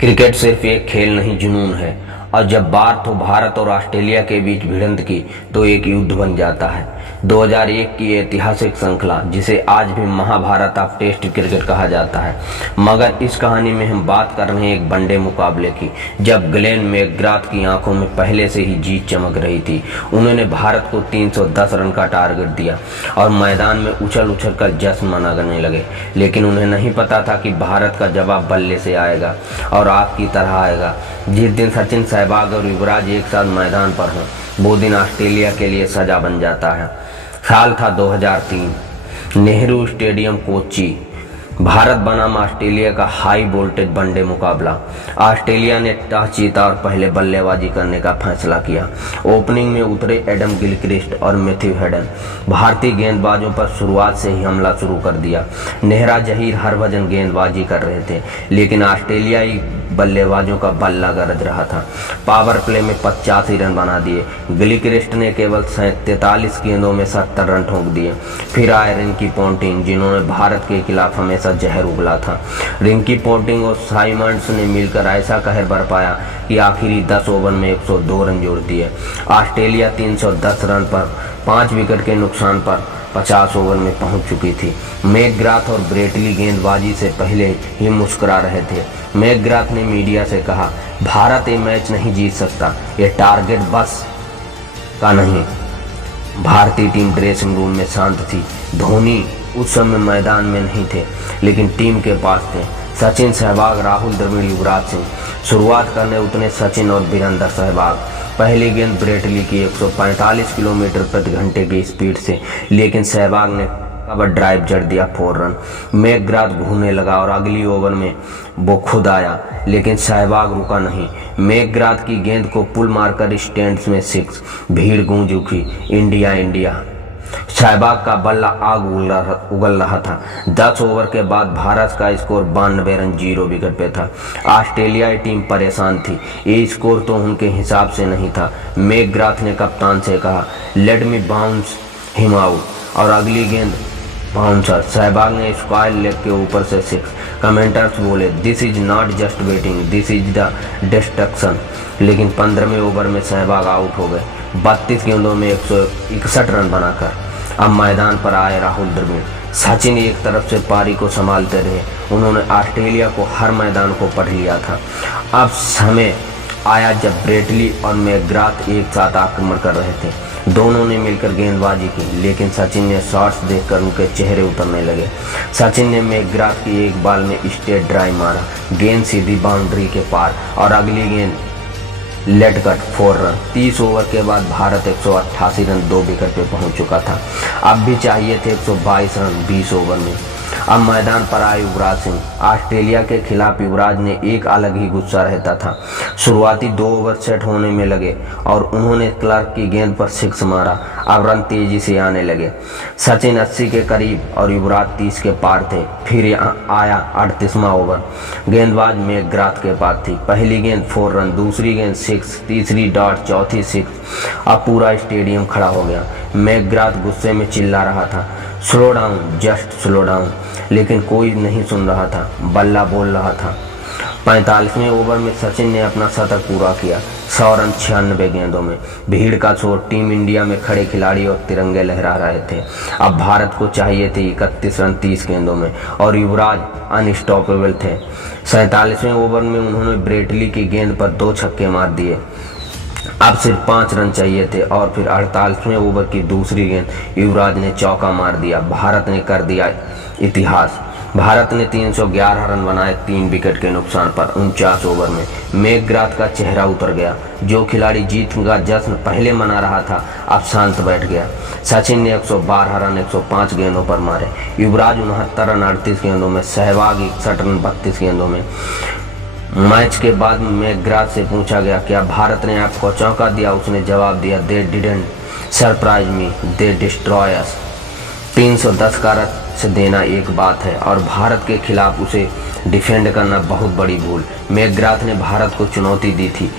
Cricket सिर्फ एक खेल नहीं, जुनून है। और जब बात हो भारत और ऑस्ट्रेलिया के बीच भिड़ंत की, तो एक युद्ध बन जाता है। 2001 की ऐतिहासिक श्रृंखला, जिसे आज भी महाभारत ऑफ टेस्ट क्रिकेट कहा जाता है। मगर इस कहानी में हम बात कर रहे हैं एक वनडे मुकाबले की, जब ग्लेन मैकग्राथ की आंखों में पहले से ही जीत चमक रही थी। उन्होंने भारत को 310 रन का टारगेट दिया और मैदान में उछल उछल कर जश्न मनाने लगे। लेकिन उन्हें नहीं पता था कि भारत का जवाब बल्ले से आएगा और आग की तरह आएगा। जिस दिन सचिन, सहवाग और युवराज एक साथ मैदान पर हों, वो दिन ऑस्ट्रेलिया के लिए सजा बन जाता है। साल था 2003, नेहरू स्टेडियम, कोच्चि। भारत बनाम ऑस्ट्रेलिया का हाई वोल्टेज वनडे मुकाबला। ऑस्ट्रेलिया ने टॉस जीता और पहले बल्लेबाजी करने का फैसला किया। ओपनिंग में उतरे एडम गिलक्रिस्ट और मैथ्यू हेडन। भारतीय गेंदबाजों पर शुरुआत से ही हमला शुरू कर दिया। नेहरा जहीर हरभजन गेंदबाजी कर रहे थे, लेकिन ऑस्ट्रेलियाई बल्लेबाजों का बल्ला गरज रहा था। पावर प्ले में 85 रन बना दिए। गिलक्रिस्ट ने केवल 43 गेंदों में 70 रन ठोक दिए। फिर आए रिंकी पोंटिंग, जिन्होंने भारत के खिलाफ हमेशा जहर उगला था। रिंकी पोंटिंग और साइमंड्स ने मिलकर ऐसा कहर बरपाया कि आखिरी 10 ओवर में 102 रन जोड़ दिए। ऑस्ट्रेलिया 310 रन पर 5 विकेट के नुकसान पर 50 ओवर में पहुंच चुकी थी। मैकग्राथ और ब्रेटली गेंदबाजी से पहले ही मुस्कुरा रहे थे। मैकग्राथ ने मीडिया से कहा, भारत ये मैच नहीं जीत सकता, ये टारगेट बस का नहीं। भारतीय टीम ड्रेसिंग रूम में शांत थी। धोनी उस समय मैदान में नहीं थे, लेकिन टीम के पास थे। सचिन, सहवाग, राहुल द्रविड़, युवराज सिंह। शुरुआत करने उतरे सचिन और वीरेंद्र सहवाग। पहली गेंद ब्रेटली की 145 किलोमीटर प्रति घंटे की स्पीड से, लेकिन सहवाग ने कवर ड्राइव जड़ दिया 4 रन। मैकग्राथ घूमने लगा और अगली ओवर में वो खुद आया, लेकिन सहवाग रुका नहीं। मैकग्राथ की गेंद को पुल मारकर स्टैंड्स में 6। भीड़ गूंज उठी, इंडिया इंडिया। सहवाग का बल्ला आग उगल रहा था। 10 ओवर के बाद भारत का स्कोर 92 रन 0 विकेट पे था। ऑस्ट्रेलियाई टीम परेशान थी। ये स्कोर तो उनके हिसाब से नहीं था। मैकग्राथ ने कप्तान से कहा, let me bounce him out, और अगली गेंद बाउंसर। सहवाग ने स्क्वायर लेग के ऊपर से 6। कमेंटर्स बोले, this is not just batting, this is the destruction. लेकिन 15वें ओवर में सहवाग आउट हो गए, 32 गेंदों में 161 रन बनाकर। अब मैदान पर आए राहुल द्रविड़। सचिन एक तरफ से पारी को संभालते रहे। उन्होंने ऑस्ट्रेलिया को हर मैदान को पढ़ लिया था। अब समय आया जब ब्रेटली और मैकग्राथ एक साथ आक्रमण कर रहे थे। दोनों ने मिलकर गेंदबाजी की, लेकिन सचिन ने शॉट्स देखकर उनके चेहरे उतरने लगे। सचिन ने मैकग्राथ की एक बॉल में स्ट्रेट ड्राइव मारा, गेंद सीधी बाउंड्री के पार, और अगली गेंद लेट कट 4 रन। 30 ओवर के बाद भारत 188 रन 2 विकेट पे पहुंच चुका था। अब भी चाहिए थे 122 रन 20 ओवर में। अब मैदान पर आए युवराज सिंह। ऑस्ट्रेलिया के खिलाफ युवराज ने एक अलग ही गुस्सा रहता था। शुरुआती 2 ओवर सेट होने में लगे और उन्होंने क्लार्क की गेंद पर 6 मारा। अब रन तेजी से आने लगे। सचिन 80 के करीब और युवराज 30 के पार थे। फिर आया 38वां ओवर। गेंदबाज मैकग्राथ के पास थी। पहली गेंद 4 रन, दूसरी गेंद 6, तीसरी डॉट, चौथी 6। अब पूरा स्टेडियम खड़ा हो गया। मैकग्राथ गुस्से में चिल्ला रहा था, slow down, just slow down, लेकिन कोई नहीं सुन रहा था। बल्ला बोल रहा था। 45वें ओवर में सचिन ने अपना शतक पूरा किया, 100 रन 96 गेंदों में। भीड़ का शोर, टीम इंडिया में खड़े खिलाड़ी और तिरंगे लहरा रहे थे। अब भारत को चाहिए थे 31 रन 30 गेंदों में, और युवराज अनस्टॉपेबल थे। 47वें ओवर में उन्होंने ब्रेटली की गेंद पर 2 छक्के मार दिए। अब सिर्फ 5 रन चाहिए थे, और फिर 48वें ओवर की दूसरी गेंद युवराज ने चौका मार दिया। भारत ने कर दिया इतिहास। भारत ने 311 रन बनाए 3 विकेट के नुकसान पर 49 ओवर में। मैकग्राथ का चेहरा उतर गया। जो खिलाड़ी जीत का जश्न पहले मना रहा था, अब शांत बैठ गया। सचिन ने 112 रन 105 गेंदों पर मारे। युवराज 69 रन 38 गेंदों में। सहवाग 61 रन 32 गेंदों में। मैच के बाद मैकग्राथ से पूछा गया, क्या भारत ने आपको चौंका दिया? उसने जवाब दिया, they didn't surprise me, they destroy us. 310 का रन देना एक बात है, और भारत के खिलाफ उसे डिफेंड करना बहुत बड़ी भूल। मैकग्राथ ने भारत को चुनौती दी थी,